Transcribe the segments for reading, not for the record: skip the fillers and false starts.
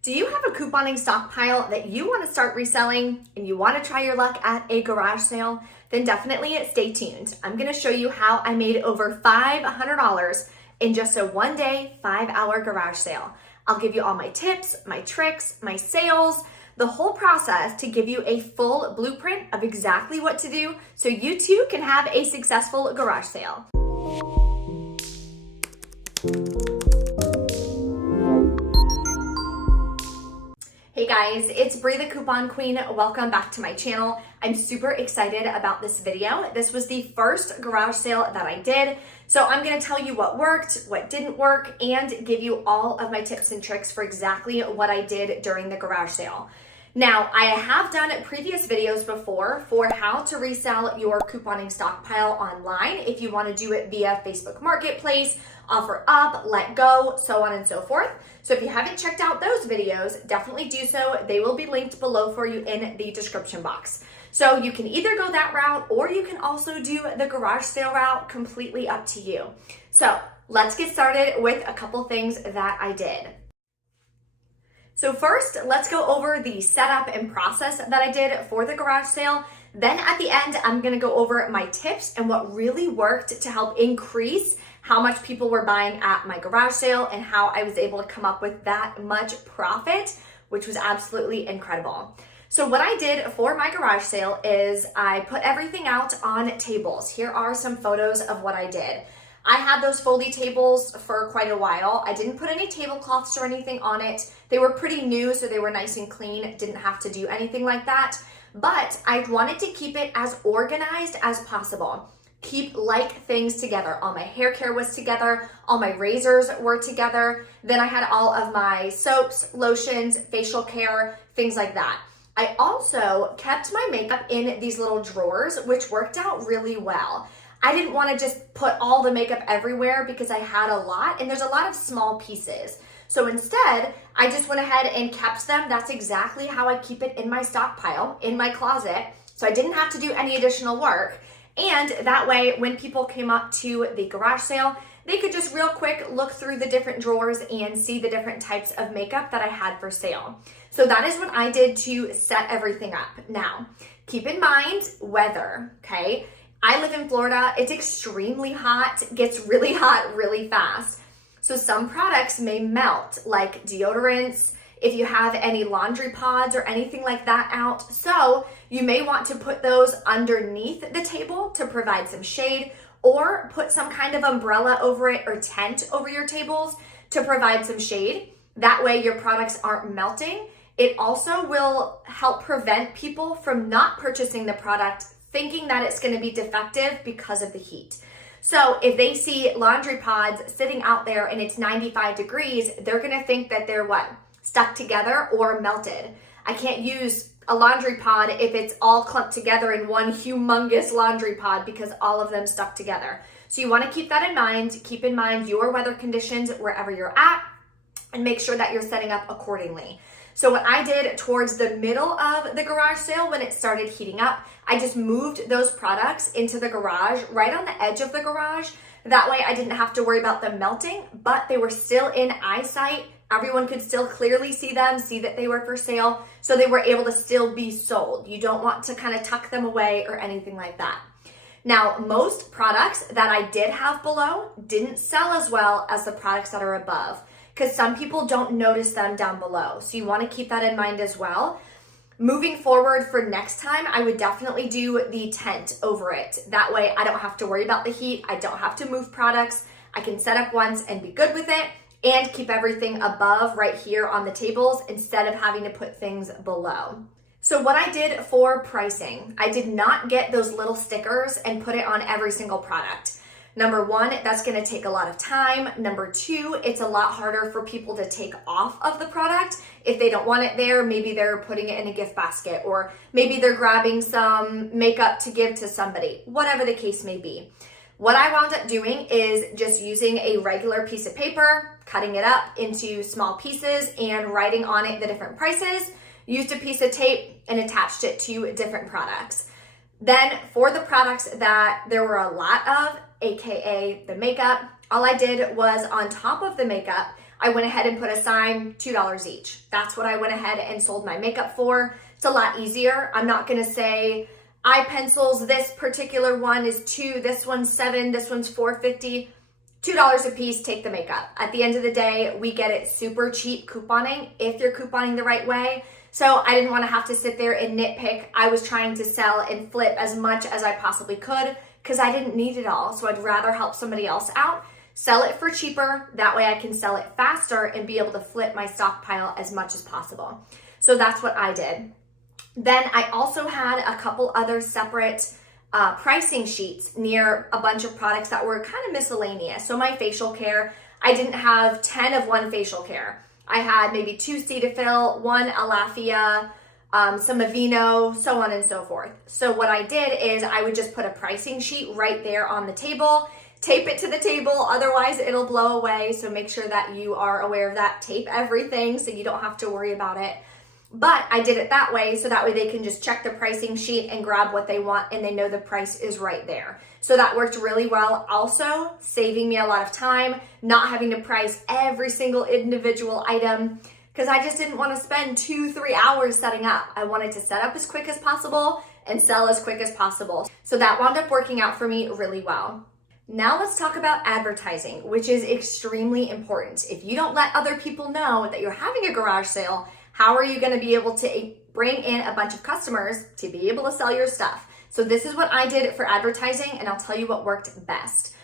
Do you have a couponing stockpile that you want to start reselling and you want to try your luck at a garage sale? Then definitely stay tuned. I'm going to show you how I made over $500 in just a one-day, 5-hour garage sale. I'll give you all my tips, my tricks, my sales, the whole process to give you a full blueprint of exactly what to do so you too can have a successful garage sale. Hey guys, it's Bree the Coupon Queen. Welcome back to my channel. I'm super excited about this video. This was the first garage sale that I did. So I'm gonna tell you what worked, what didn't work, and give you all of my tips and tricks for exactly what I did during the garage sale. Now, I have done previous videos before for how to resell your couponing stockpile online if you want to do it via Facebook Marketplace, offer up, let go, so on and so forth. So if you haven't checked out those videos, definitely do so. They will be linked below for you in the description box. So you can either go that route or you can also do the garage sale route, completely up to you. So let's get started with a couple things that I did. So first, let's go over the setup and process that I did for the garage sale. Then at the end, I'm gonna go over my tips and what really worked to help increase how much people were buying at my garage sale and how I was able to come up with that much profit, which was absolutely incredible. So what I did for my garage sale is I put everything out on tables. Here are some photos of what I did. I had those foldy tables for quite a while. I didn't put any tablecloths or anything on it. They were pretty new, so they were nice and clean. Didn't have to do anything like that. But I wanted to keep it as organized as possible. Keep like things together. All my hair care was together. All my razors were together. Then I had all of my soaps, lotions, facial care, things like that. I also kept my makeup in these little drawers, which worked out really well. I didn't want to just put all the makeup everywhere because I had a lot and there's a lot of small pieces. So instead, I just went ahead and kept them. That's exactly how I keep it in my stockpile, in my closet. So I didn't have to do any additional work. And that way, when people came up to the garage sale, they could just real quick look through the different drawers and see the different types of makeup that I had for sale. So that is what I did to set everything up. Now, keep in mind weather, okay? I live in Florida. It's extremely hot, gets really hot really fast. So some products may melt, like deodorants, if you have any laundry pods or anything like that out. So you may want to put those underneath the table to provide some shade, or put some kind of umbrella over it or tent over your tables to provide some shade. That way your products aren't melting. It also will help prevent people from not purchasing the product thinking that it's going to be defective because of the heat. So if they see laundry pods sitting out there and it's 95 degrees, they're going to think that they're what? Stuck together or melted. I can't use a laundry pod if it's all clumped together in one humongous laundry pod because all of them stuck together. So you want to keep that in mind. Keep in mind your weather conditions wherever you're at and make sure that you're setting up accordingly. So what I did towards the middle of the garage sale, when it started heating up, I just moved those products into the garage, right on the edge of the garage. That way I didn't have to worry about them melting, but they were still in eyesight. Everyone could still clearly see them, see that they were for sale, so they were able to still be sold. You don't want to kind of tuck them away or anything like that. Now, most products that I did have below didn't sell as well as the products that are above, because some people don't notice them down below. So you want to keep that in mind as well. Moving forward for next time, I would definitely do the tent over it. That way I don't have to worry about the heat. I don't have to move products. I can set up once and be good with it and keep everything above right here on the tables instead of having to put things below. So what I did for pricing, I did not get those little stickers and put it on every single product. Number one, that's gonna take a lot of time. Number two, it's a lot harder for people to take off of the product. If they don't want it there, maybe they're putting it in a gift basket, or maybe they're grabbing some makeup to give to somebody, whatever the case may be. What I wound up doing is just using a regular piece of paper, cutting it up into small pieces and writing on it the different prices, used a piece of tape and attached it to different products. Then for the products that there were a lot of, AKA the makeup, all I did was on top of the makeup, I went ahead and put a sign, $2 each. That's what I went ahead and sold my makeup for. It's a lot easier. I'm not gonna say eye pencils, this particular one is $2, this one's $7, this one's $4.50. $2 a piece, take the makeup. At the end of the day, we get it super cheap couponing if you're couponing the right way. So I didn't want to have to sit there and nitpick. I was trying to sell and flip as much as I possibly could because I didn't need it all. So I'd rather help somebody else out, sell it for cheaper. That way I can sell it faster and be able to flip my stockpile as much as possible. So that's what I did. Then I also had a couple other separate pricing sheets near a bunch of products that were kind of miscellaneous. So my facial care, I didn't have 10 of one facial care. I had maybe 2 Cetaphil, 1 Alafia, some Aveeno, so on and so forth. So what I did is I would just put a pricing sheet right there on the table, tape it to the table, otherwise it'll blow away. So make sure that you are aware of that. Tape everything so you don't have to worry about it. But I did it that way so that way they can just check the pricing sheet and grab what they want and they know the price is right there. So that worked really well. Also saving me a lot of time, not having to price every single individual item because I just didn't want to spend 2-3 hours setting up. I wanted to set up as quick as possible and sell as quick as possible. So that wound up working out for me really well. Now let's talk about advertising, which is extremely important. If you don't let other people know that you're having a garage sale, how are you going to be able to bring in a bunch of customers to be able to sell your stuff? So this is what I did for advertising, and I'll tell you what worked best.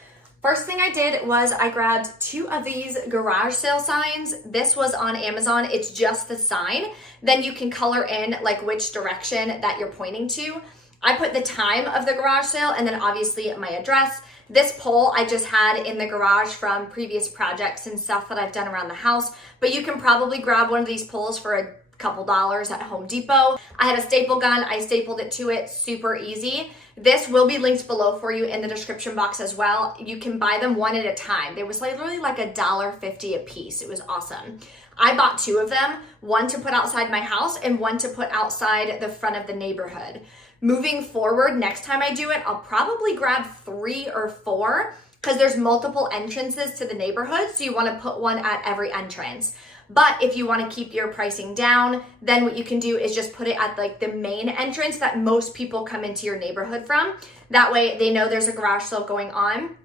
First thing I did was I grabbed 2 of these garage sale signs. This was on Amazon. It's just the sign. Then you can color in like which direction that you're pointing to. I put the time of the garage sale and then obviously my address. This pole I just had in the garage from previous projects and stuff that I've done around the house, but you can probably grab one of these poles for a couple dollars at Home Depot. I had a staple gun, I stapled it to it, super easy. This will be linked below for you in the description box as well. You can buy them one at a time. They was literally like $1.50 a piece. It was awesome. I bought 2 of them, one to put outside my house and one to put outside the front of the neighborhood. Moving forward, next time I do it, I'll probably grab 3 or 4 because there's multiple entrances to the neighborhood. So you want to put one at every entrance. But if you want to keep your pricing down, then what you can do is just put it at like the main entrance that most people come into your neighborhood from. That way they know there's a garage sale going on.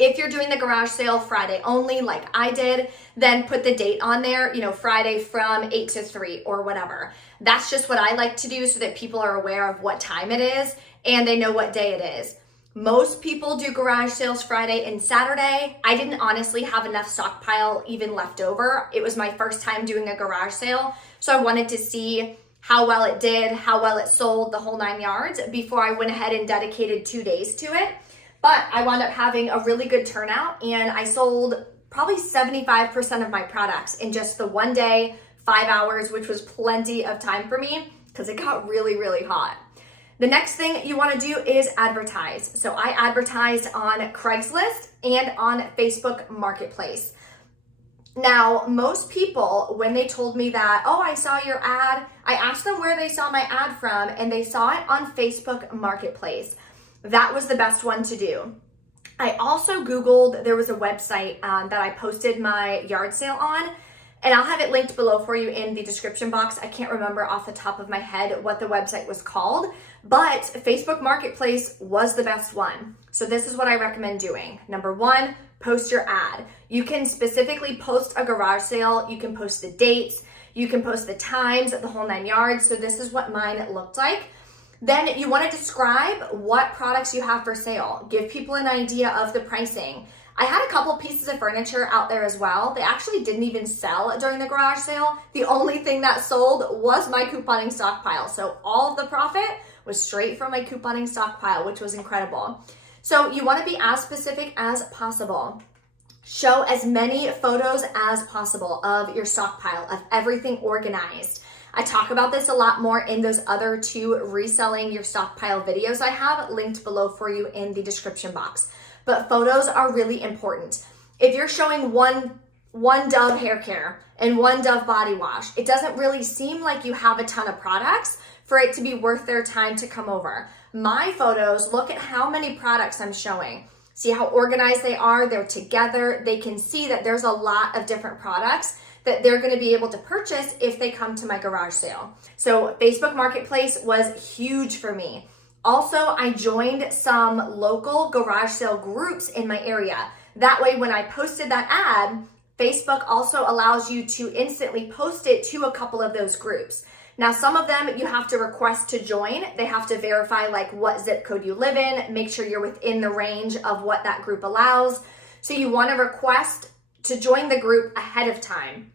If you're doing the garage sale Friday only, like I did, then put the date on there, Friday from 8 to 3 or whatever. That's just what I like to do so that people are aware of what time it is and they know what day it is. Most people do garage sales Friday and Saturday. I didn't honestly have enough stockpile even left over. It was my first time doing a garage sale, so I wanted to see how well it did, how well it sold, the whole 9 yards before I went ahead and dedicated 2 days to it. But I wound up having a really good turnout and I sold probably 75% of my products in just the one day, 5 hours, which was plenty of time for me because it got really, really hot. The next thing you want to do is advertise. So I advertised on Craigslist and on Facebook Marketplace. Now, most people, when they told me that, oh, I saw your ad, I asked them where they saw my ad from and they saw it on Facebook Marketplace. That was the best one to do. I also Googled, there was a website that I posted my yard sale on, and I'll have it linked below for you in the description box. I can't remember off the top of my head what the website was called, but Facebook Marketplace was the best one. So this is what I recommend doing. Number 1, post your ad. You can specifically post a garage sale. You can post the dates. You can post the times, the whole 9 yards. So this is what mine looked like. Then you want to describe what products you have for sale. Give people an idea of the pricing. I had a couple pieces of furniture out there as well. They actually didn't even sell during the garage sale. The only thing that sold was my couponing stockpile. So all of the profit was straight from my couponing stockpile, which was incredible. So you want to be as specific as possible. Show as many photos as possible of your stockpile, of everything organized. I talk about this a lot more in those other 2 reselling your stockpile videos I have linked below for you in the description box. But photos are really important. If you're showing one Dove hair care and 1 Dove body wash, it doesn't really seem like you have a ton of products for it to be worth their time to come over. My photos, look at how many products I'm showing. See how organized they are? They're together. They can see that there's a lot of different products that they're going to be able to purchase if they come to my garage sale. So Facebook Marketplace was huge for me. Also, I joined some local garage sale groups in my area. That way, when I posted that ad, Facebook also allows you to instantly post it to a couple of those groups. Now, some of them you have to request to join. They have to verify like what zip code you live in, make sure you're within the range of what that group allows. So you want to request to join the group ahead of time,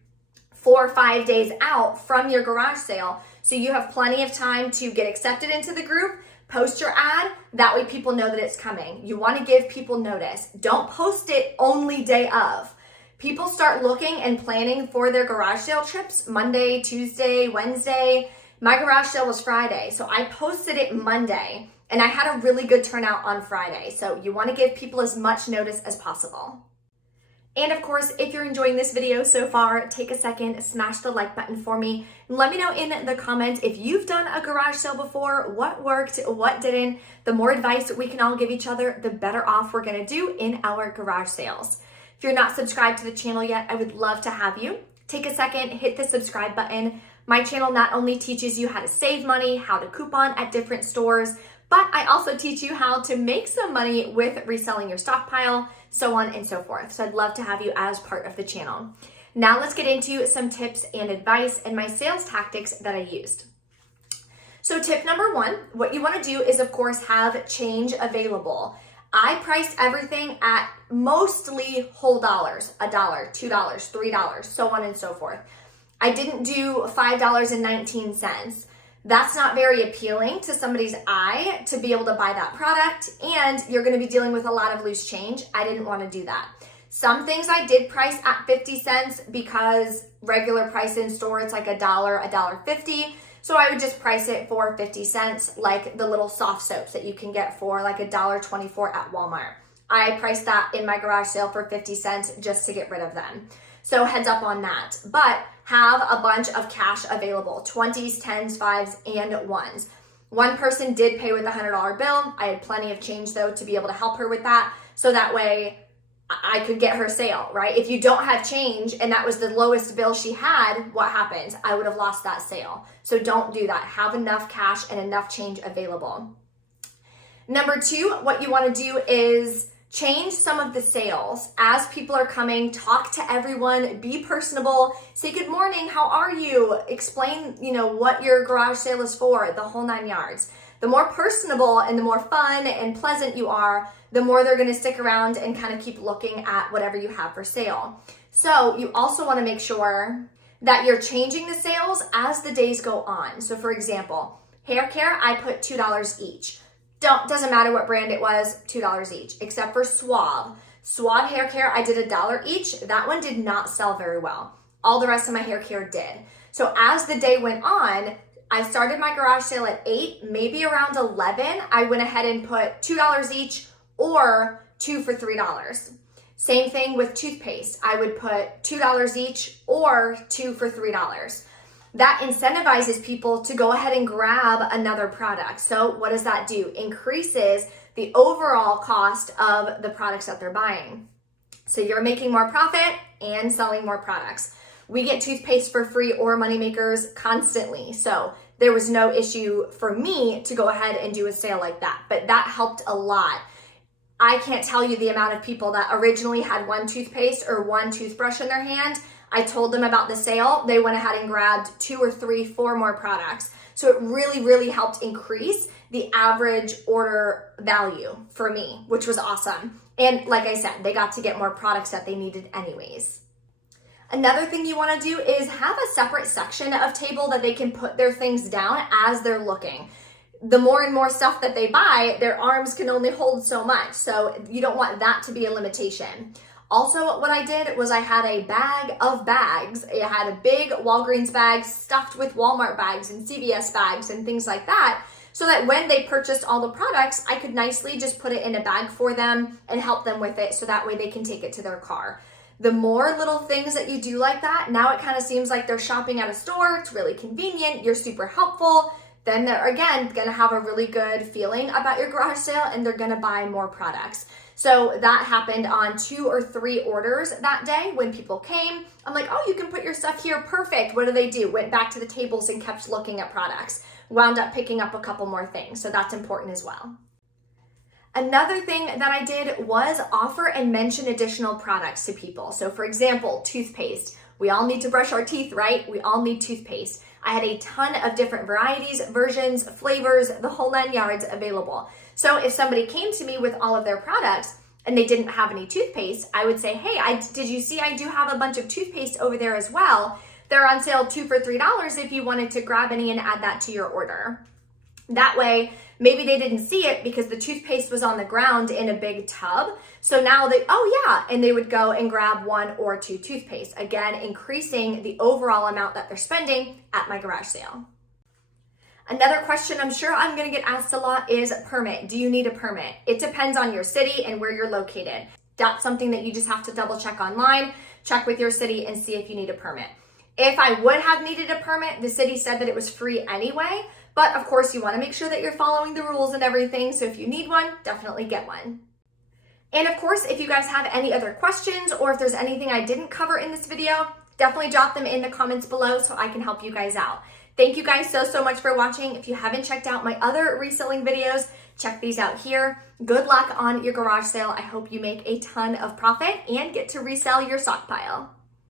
4 or 5 days out from your garage sale. So you have plenty of time to get accepted into the group, post your ad. That way people know that it's coming. You want to give people notice. Don't post it only day of. People start looking and planning for their garage sale trips Monday, Tuesday, Wednesday. My garage sale was Friday, so I posted it Monday and I had a really good turnout on Friday. So you want to give people as much notice as possible. And of course, if you're enjoying this video so far, take a second, smash the like button for me, and let me know in the comments if you've done a garage sale before, what worked, what didn't. The more advice we can all give each other, the better off we're gonna do in our garage sales. If you're not subscribed to the channel yet, I would love to have you. Take a second, hit the subscribe button. My channel not only teaches you how to save money, how to coupon at different stores, but I also teach you how to make some money with reselling your stockpile, so on and so forth. So I'd love to have you as part of the channel. Now let's get into some tips and advice and my sales tactics that I used. So tip number 1, what you want to do is of course have change available. I priced everything at mostly whole dollars, $1, $2, $3, so on and so forth. I didn't do $5.19. That's not very appealing to somebody's eye to be able to buy that product, and you're going to be dealing with a lot of loose change. I didn't want to do that. Some things I did price at 50 cents because regular price in store, it's like $1, $1.50. So I would just price it for 50 cents, like the little soft soaps that you can get for like $1.24 at Walmart. I priced that in my garage sale for 50 cents just to get rid of them. So heads up on that. But have a bunch of cash available, 20s, 10s, 5s, and 1s. One person did pay with a $100 bill. I had plenty of change though to be able to help her with that. So that way I could get her sale, right? If you don't have change and that was the lowest bill she had, what happens? I would have lost that sale. So don't do that. Have enough cash and enough change available. Number 2, what you want to do is change some of the sales. As people are coming, talk to everyone, be personable, say good morning, how are you? Explain, what your garage sale is for, the whole 9 yards. The more personable and the more fun and pleasant you are, the more they're gonna stick around and kind of keep looking at whatever you have for sale. So you also wanna make sure that you're changing the sales as the days go on. So for example, hair care, I put $2 each. Doesn't matter what brand it was, $2 each, except for Suave. Suave hair care, I did $1 each. That one did not sell very well. All the rest of my hair care did. So as the day went on, I started my garage sale at 8, maybe around 11, I went ahead and put $2 each or 2 for $3. Same thing with toothpaste. I would put $2 each or 2 for $3. That incentivizes people to go ahead and grab another product. So what does that do? Increases the overall cost of the products that they're buying. So you're making more profit and selling more products. We get toothpaste for free or moneymakers constantly. So there was no issue for me to go ahead and do a sale like that, but that helped a lot. I can't tell you the amount of people that originally had one toothpaste or one toothbrush in their hand. I told them about the sale. They went ahead and grabbed 2 or 3, 4 more products. So it really, really helped increase the average order value for me, which was awesome. And like I said, they got to get more products that they needed anyways. Another thing you want to do is have a separate section of table that they can put their things down as they're looking. The more and more stuff that they buy, their arms can only hold so much. So you don't want that to be a limitation. Also, what I did was I had a bag of bags. I had a big Walgreens bag stuffed with Walmart bags and CVS bags and things like that, so that when they purchased all the products, I could nicely just put it in a bag for them and help them with it, so that way they can take it to their car. The more little things that you do like that, now it kind of seems like they're shopping at a store. It's really convenient. You're super helpful. Then they're, again, going to have a really good feeling about your garage sale and they're going to buy more products. So that happened on 2 or 3 orders that day when people came. I'm like, oh, you can put your stuff here. Perfect. What do? Went back to the tables and kept looking at products. Wound up picking up a couple more things. So that's important as well. Another thing that I did was offer and mention additional products to people. So for example, toothpaste. We all need to brush our teeth, right? We all need toothpaste. I had a ton of different varieties, versions, flavors, the whole 9 yards available. So if somebody came to me with all of their products and they didn't have any toothpaste, I would say, hey, did you see I do have a bunch of toothpaste over there as well? They're on sale 2 for $3 if you wanted to grab any and add that to your order. That way, maybe they didn't see it because the toothpaste was on the ground in a big tub. So now oh yeah, and they would go and grab 1 or 2 toothpaste. Again, increasing the overall amount that they're spending at my garage sale. Another question I'm sure I'm gonna get asked a lot is permit. Do you need a permit? It depends on your city and where you're located. That's something that you just have to double check online, check with your city and see if you need a permit. If I would have needed a permit, the city said that it was free anyway, but of course you wanna make sure that you're following the rules and everything, so if you need one, definitely get one. And of course, if you guys have any other questions or if there's anything I didn't cover in this video, definitely drop them in the comments below so I can help you guys out. Thank you guys so much for watching. If you haven't checked out my other reselling videos, check these out here. Good luck on your garage sale. I hope you make a ton of profit and get to resell your stockpile.